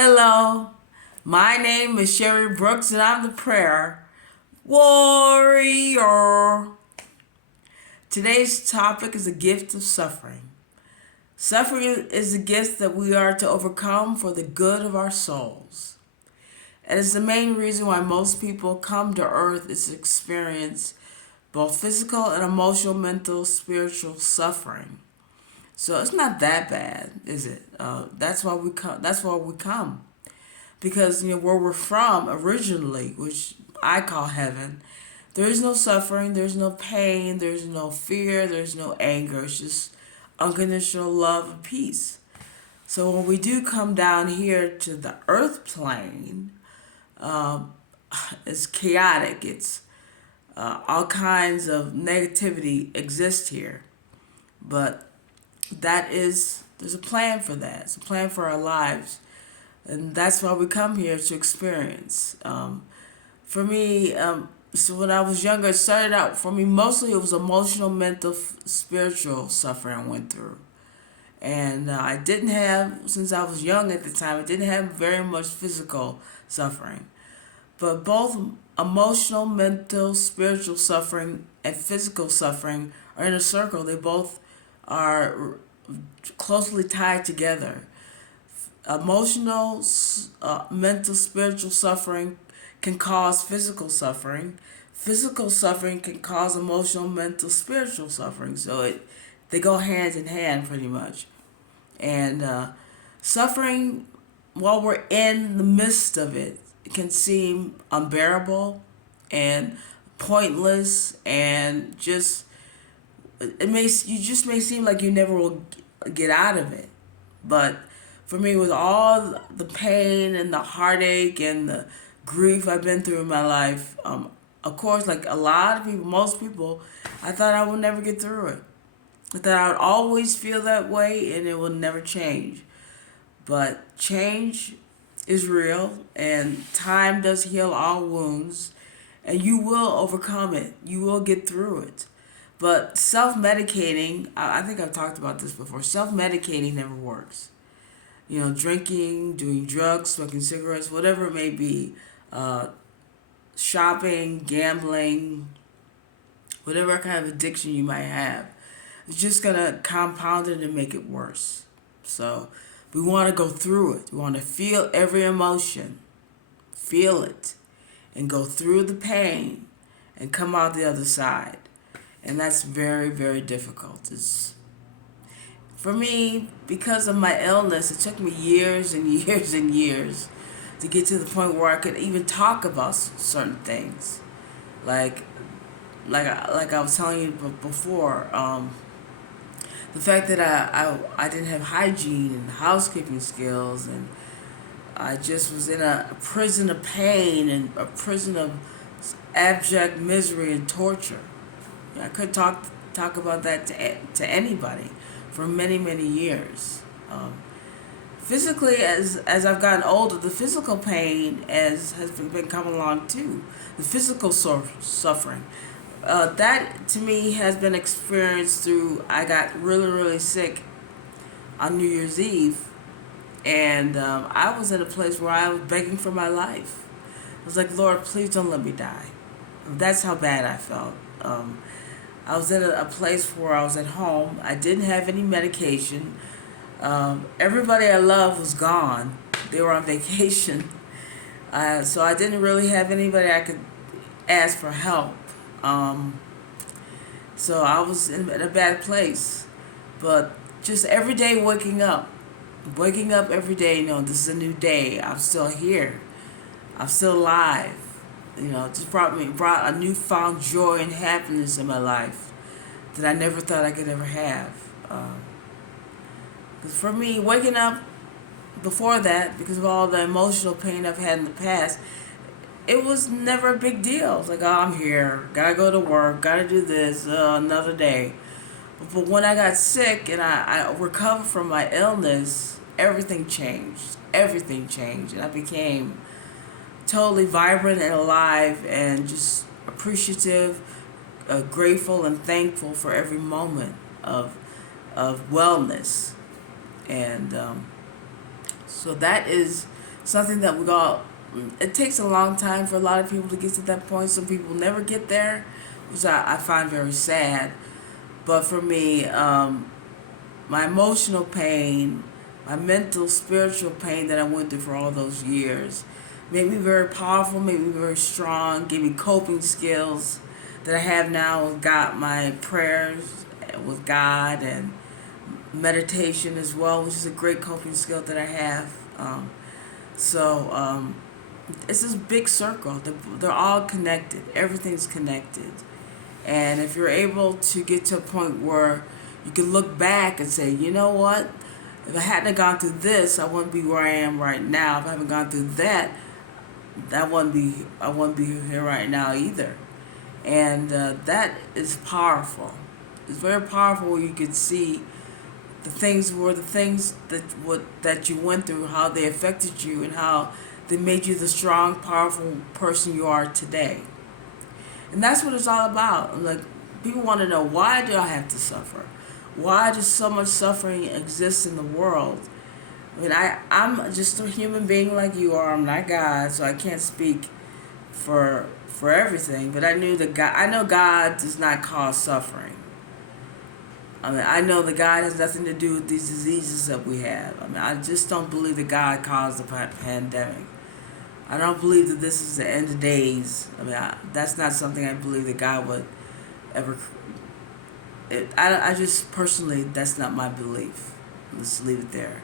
Hello, my name is Sherry Brooks, and I'm the prayer warrior. Today's topic is a gift of suffering. Suffering is a gift that we are to overcome for the good of our souls. And it's the main reason why most people come to earth is to experience both physical and emotional, mental, spiritual suffering. So it's not that bad, is it? That's why we come. That's why we come, because where we're from originally, which I call heaven, there is no suffering, there's no pain, there's no fear, there's no anger. It's just unconditional love and peace. So when we do come down here to the earth plane, um, it's chaotic. It's all kinds of negativity exist here, but there's a plan for that. It's a plan for our lives, and that's why we come here to experience. For me, so when I was younger, it started out for me mostly it was emotional, mental, spiritual suffering I went through, and I didn't have since I was young at the time. I didn't have very much physical suffering, but both emotional, mental, spiritual suffering and physical suffering are in a circle. They both are closely tied together. Emotional, mental, spiritual suffering can cause physical suffering. Physical suffering can cause emotional, mental, spiritual suffering. They go hand in hand pretty much. And suffering, while we're in the midst of it, it can seem unbearable and pointless, and you just may seem like you never will get out of it. But for me, with all the pain and the heartache and the grief I've been through in my life, of course, like a lot of people, most people, I thought I would never get through it. I thought I would always feel that way and it would never change. But change is real, and time does heal all wounds, and you will overcome it. You will get through it. But self medicating, I think I've talked about this before, self medicating never works. Drinking, doing drugs, smoking cigarettes, whatever it may be, uh, shopping, gambling, whatever kind of addiction you might have, it's just going to compound it and make it worse. So we want to go through it. We want to feel every emotion, feel it, and go through the pain and come out the other side. And that's very, very difficult. For me, because of my illness, it took me years and years and years to get to the point where I could even talk about certain things, like like I was telling you before. The fact that I didn't have hygiene and housekeeping skills, and I just was in a prison of pain and a prison of abject misery and torture. I could talk about that to anybody for many, many years. Physically, as I've gotten older, the physical pain has been coming along too. The physical suffering. That to me has been experienced through I got really, really sick on New Year's Eve, and I was in a place where I was begging for my life. I was like, Lord, please don't let me die. That's how bad I felt. I was in a place where I was at home. I didn't have any medication. Everybody I loved was gone. They were on vacation. So I didn't really have anybody I could ask for help. Um, so I was in a bad place. But just every day waking up every day, this is a new day. I'm still here. I'm still alive. It just brought a newfound joy and happiness in my life that I never thought I could ever have. 'Cause for me, waking up before that, because of all the emotional pain I've had in the past, it was never a big deal. It's like, oh, I'm here, gotta go to work, gotta do this, another day. But when I got sick and I recovered from my illness, everything changed. Everything changed, and I became totally vibrant and alive and just appreciative, grateful and thankful for every moment of wellness. And so that is something that we all. It takes a long time for a lot of people to get to that point. Some people never get there, which I find very sad. But for me, my emotional pain, my mental, spiritual pain that I went through for all those years, made me very powerful, made me very strong, gave me coping skills that I have now with God, my prayers with God, and meditation as well, which is a great coping skill that I have. So it's this big circle. They're all connected. Everything's connected. And if you're able to get to a point where you can look back and say, you know what? If I hadn't gone through this, I wouldn't be where I am right now. If I haven't gone through that, I wouldn't be here right now either. And that is powerful. It's very powerful where you can see the things that you went through, how they affected you, and how they made you the strong, powerful person you are today. And that's what it's all about. Like, people want to know, why do I have to suffer? Why does so much suffering exist in the world? I mean, I'm just a human being like you are. I'm not God, so I can't speak for everything. But I know God does not cause suffering. I mean, I know that God has nothing to do with these diseases that we have. I mean, I just don't believe that God caused the pandemic. I don't believe that this is the end of days. I mean, that's not something I believe that God would ever. I just personally, that's not my belief. Let's leave it there.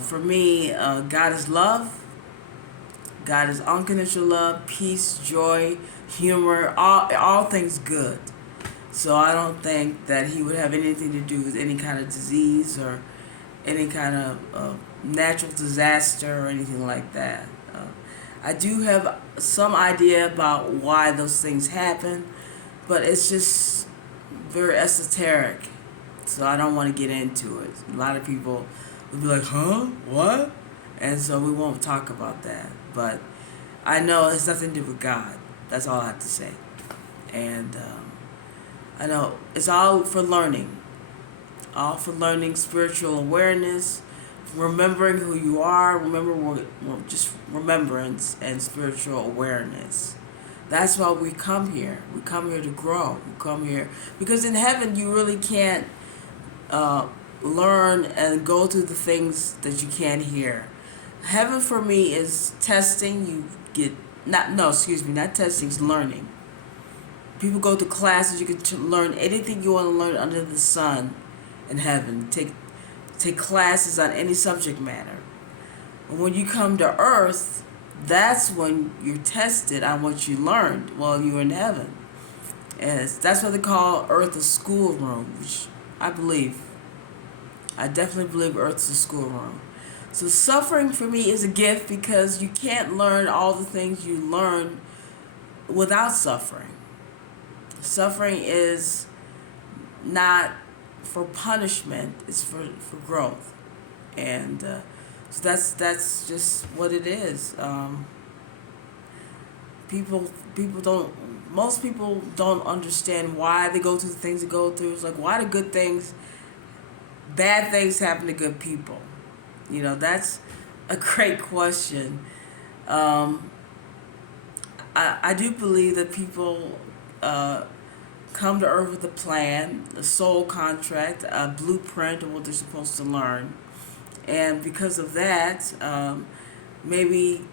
For me, God is love. God is unconditional love, peace, joy, humor, all things good. So I don't think that He would have anything to do with any kind of disease or any kind of natural disaster or anything like that. I do have some idea about why those things happen, but it's just very esoteric. So I don't want to get into it. A lot of people will be like, huh? What? And so we won't talk about that. But I know it's nothing to do with God. That's all I have to say. And I know it's all for learning. All for learning spiritual awareness, remembering who you are, just remembrance and spiritual awareness. That's why we come here. We come here to grow. We come here because in heaven you really can't learn and go through the things that you can't hear. Heaven for me is testing. You get not testing. It's learning. People go to classes. You can learn anything you want to learn under the sun in heaven. Take classes on any subject matter. And when you come to earth, that's when you're tested on what you learned while you were in heaven. And that's what they call earth a schoolroom, which I believe. I definitely believe earth's a schoolroom. So suffering for me is a gift because you can't learn all the things you learn without suffering. Suffering is not for punishment, it's for growth. And so that's just what it is. Most people don't understand why they go through the things they go through. It's like, why do bad things happen to good people? That's a great question. I do believe that people come to earth with a plan, a soul contract, a blueprint of what they're supposed to learn. And because of that, maybe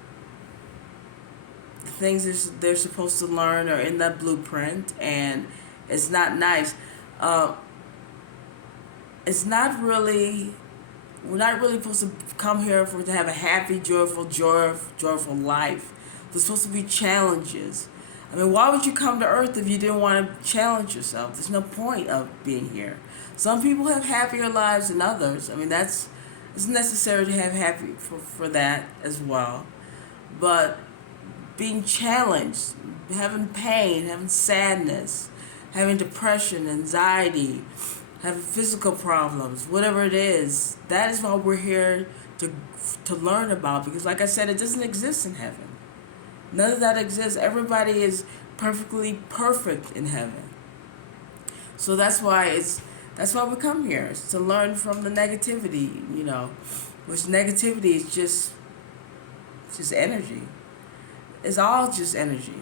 the things they're supposed to learn are in that blueprint, and it's not nice. It's not really. We're not really supposed to come here to have a happy, joyful life. There's supposed to be challenges. I mean, why would you come to earth if you didn't want to challenge yourself? There's no point of being here. Some people have happier lives than others. I mean, it's necessary to have happy for that as well. But being challenged, having pain, having sadness, having depression, anxiety, having physical problems, whatever it is, that is what we're here to learn about. Because like I said, it doesn't exist in heaven. None of that exists. Everybody is perfectly perfect in heaven. So that's why we come here. It's to learn from the negativity, which negativity is just It's just energy. It's all just energy.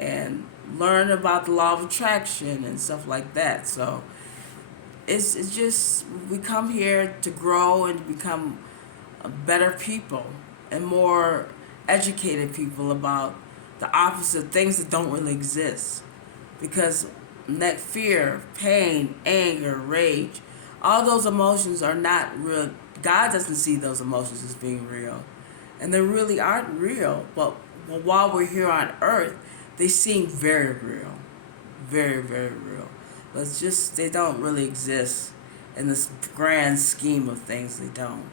And learn about the law of attraction and stuff like that. So it's just we come here to grow and become better people and more educated people about the opposite things that don't really exist. Because that fear, pain, anger, rage, all those emotions are not real. God doesn't see those emotions as being real. And they really aren't real. But while we're here on earth, they seem very real. Very, very real. But it's just, they don't really exist in this grand scheme of things. They don't.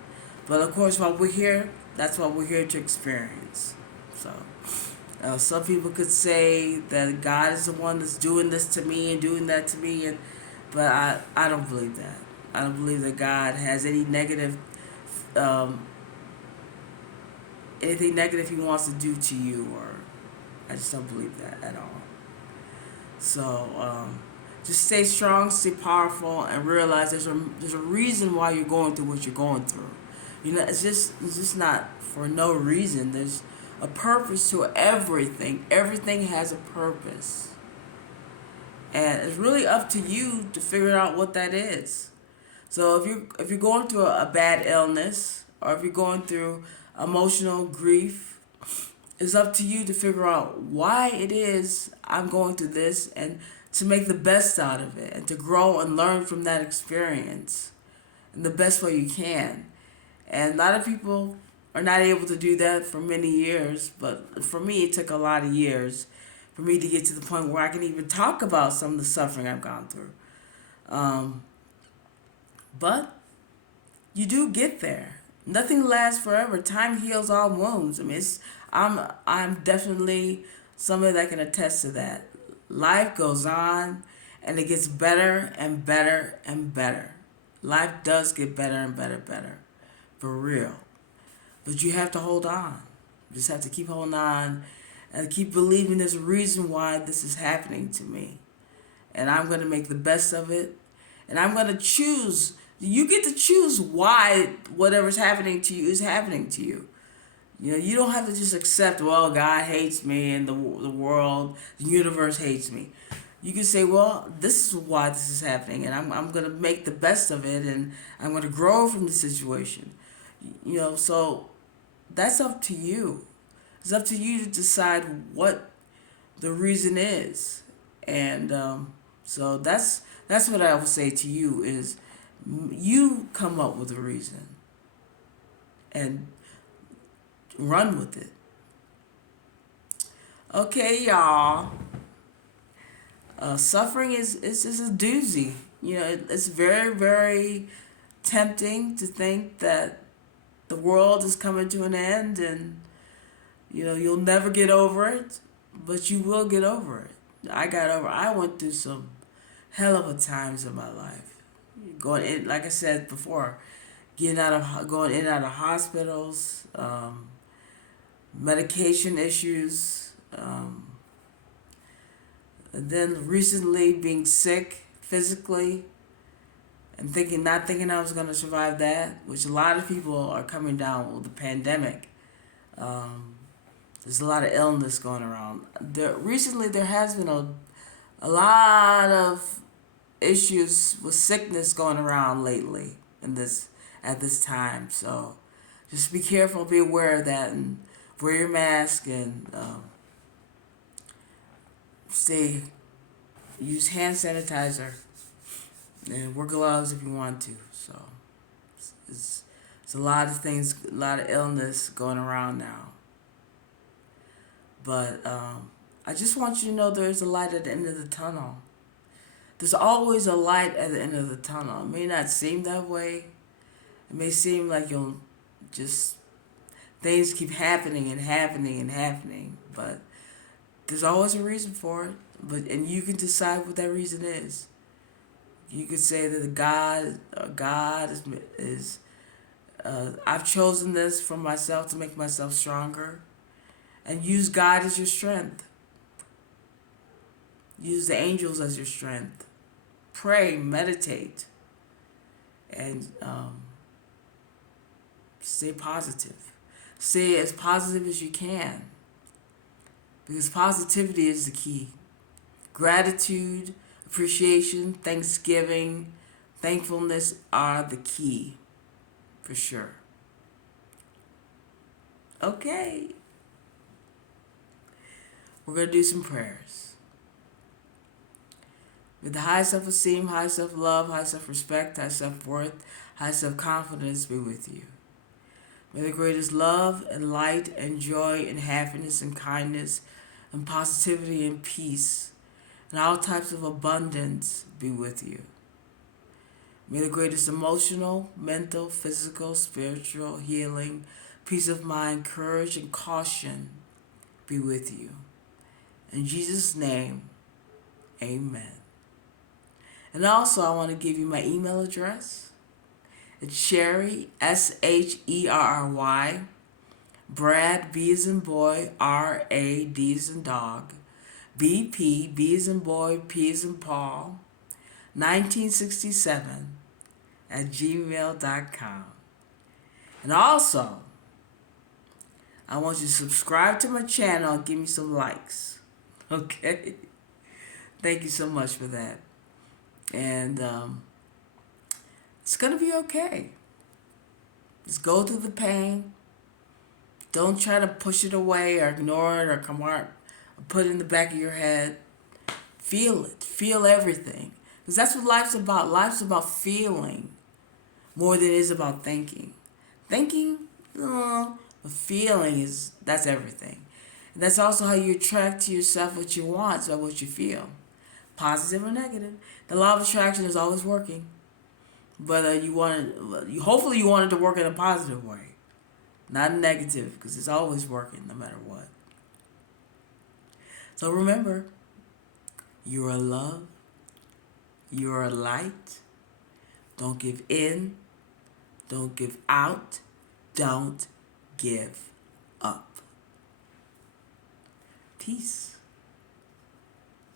But of course, while we're here, that's what we're here to experience. So, some people could say that God is the one that's doing this to me and doing that to me, but I don't believe that. I don't believe that God has any negative, um, anything negative He wants to do to you, or I just don't believe that at all. So, just stay strong, stay powerful, and realize there's a reason why you're going through what you're going through. You know, it's just not for no reason. There's a purpose to everything. Everything has a purpose, and it's really up to you to figure out what that is. So if you're going through a bad illness, or if you're going through emotional grief, it's up to you to figure out why it is I'm going through this, and to make the best out of it and to grow and learn from that experience in the best way you can. And a lot of people are not able to do that for many years, but for me, it took a lot of years for me to get to the point where I can even talk about some of the suffering I've gone through. Um, but you do get there. Nothing lasts forever. Time heals all wounds. I mean, I'm definitely somebody that can attest to that. Life goes on, and it gets better and better and better. Life does get better and better, better, for real. But you have to hold on. You just have to keep holding on and keep believing there's a reason why this is happening to me. And I'm going to make the best of it. And I'm going to choose. You get to choose why whatever's happening to you is happening to you. You know, you don't have to just accept, well, God hates me and the world, the universe hates me. You can say, well, this is why this is happening, and I'm going to make the best of it, and I'm going to grow from the situation. You know, so that's up to you. It's up to you to decide what the reason is. And so that's what I would say to you is you come up with a reason and run with it. Okay, y'all. Suffering is just a doozy. You know, it's very, very tempting to think that the world is coming to an end, and you know you'll never get over it, but you will get over it. I went through some hell of a times in my life. Going in, like I said before, going in and out of hospitals, medication issues, and then recently being sick physically and not thinking I was going to survive that, which a lot of people are coming down with the pandemic. Um, there's a lot of illness going around. Recently there has been a lot of issues with sickness going around lately at this time. So just be careful, be aware of that, and wear your mask, and stay use hand sanitizer, and wear gloves if you want to. So it's a lot of things, a lot of illness going around now. But I just want you to know there's a light at the end of the tunnel. There's always a light at the end of the tunnel. It may not seem that way. It may seem like you'll just things keep happening and happening and happening, but there's always a reason for it. And you can decide what that reason is. You could say that God is I've chosen this for myself to make myself stronger, and use God as your strength. Use the angels as your strength. Pray, meditate, and stay positive. Stay as positive as you can, because positivity is the key. Gratitude, appreciation, thanksgiving, thankfulness are the key, for sure. Okay, we're going to do some prayers. With the high self esteem, high self love, high self respect, high self worth, high self confidence be with you. May the greatest love and light and joy and happiness and kindness and positivity and peace and all types of abundance be with you. May the greatest emotional, mental, physical, spiritual healing, peace of mind, courage, and caution be with you. In Jesus' name, amen. And also, I want to give you my email address. It's Sherry, Sherry, Brad, B as in boy, Rad as in dog, BP, B as in boy, P as in Paul, 1967 at gmail.com. And also, I want you to subscribe to my channel and give me some likes. Okay? Thank you so much for that. And it's going to be okay. Just go through the pain. Don't try to push it away or ignore it or come on, put it in the back of your head. Feel it. Feel everything. Because that's what life's about. Life's about feeling more than it is about thinking. Thinking, but feeling that's everything. And that's also how you attract to yourself what you want, so what you feel. Positive or negative. The law of attraction is always working. But hopefully you want it to work in a positive way. Not negative, because it's always working no matter what. So remember, you are love. You are light. Don't give in. Don't give out. Don't give up. Peace.